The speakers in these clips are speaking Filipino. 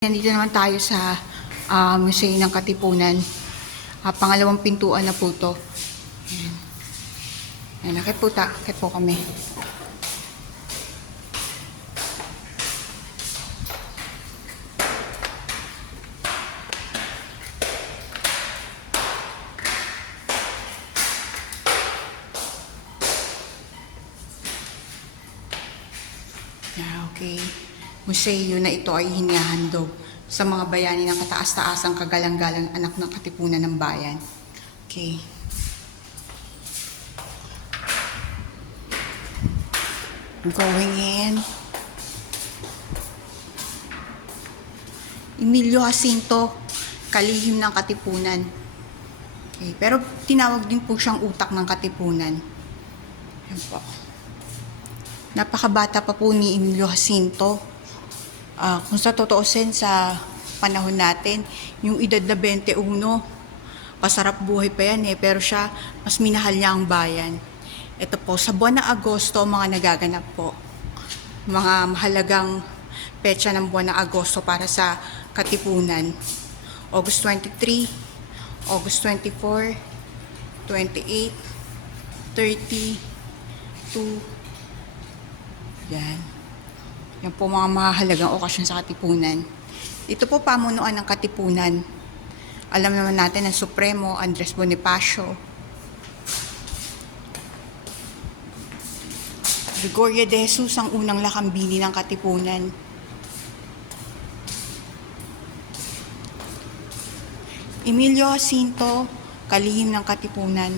Nandito naman tayo sa ah, Museo ng Katipunan. Ah, pangalawang pintuan na po to. Ayan. Ayan, akit po, ta, po kami. Yeah, okay. Museo na ito ay hinihandog sa mga bayani ng kataas-taasang kagalang-galang anak ng katipunan ng bayan. Okay. Going in. Emilio Jacinto, kalihim ng katipunan. Okay, pero tinawag din po siyang utak ng katipunan. Yan po. Napakabata pa po ni Emilio Jacinto. Ah, kung sa totoosin sa panahon natin, yung edad na 21, pasarap buhay pa yan eh, pero siya, mas minahal niya ang bayan. Ito po, sa buwan ng Agosto, mga nagaganap po. Mga mahalagang petsa ng buwan ng Agosto para sa Katipunan. August 23, August 24, 28, 30, 2, yan. Yan po mga mahalagang okasyon sa Katipunan. Ito po pamunuan ng Katipunan. Alam naman natin ang Supremo, Andres Bonifacio. Gregorio de Jesus ang unang lakambili ng Katipunan. Emilio Jacinto, kalihim ng Katipunan.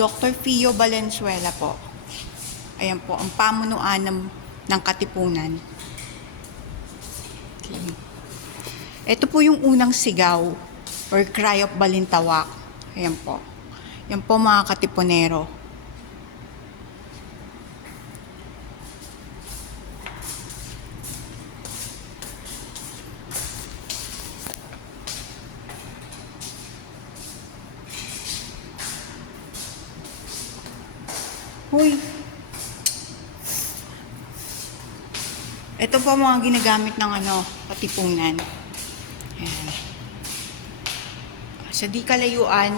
Dr. Fio Valenzuela po. Ayan po, ang pamunuan ng, ng Katipunan. Okay. Ito po yung unang sigaw or cry of Balintawak. Ayan po. Yan po mga katipunero. Hoy. Ito po mga ginagamit ng ano, katipunan. Ayan. Sa di kalayuan,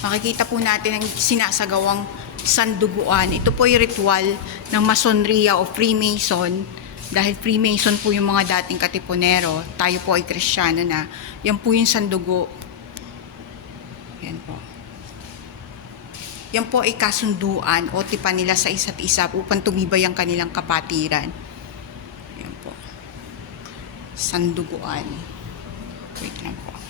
makikita po natin ang sinasagawang sanduguan. Ito po yung ritual ng masonria o Freemason. Dahil Freemason po yung mga dating katipunero, tayo po ay Kristiyano na. Yan po yung sandugo. Yan po. Yan po ay kasunduan o tipan nila sa isa't isa upang tumibay ang kanilang kapatiran. Po. Sanduguan. Wait lang po.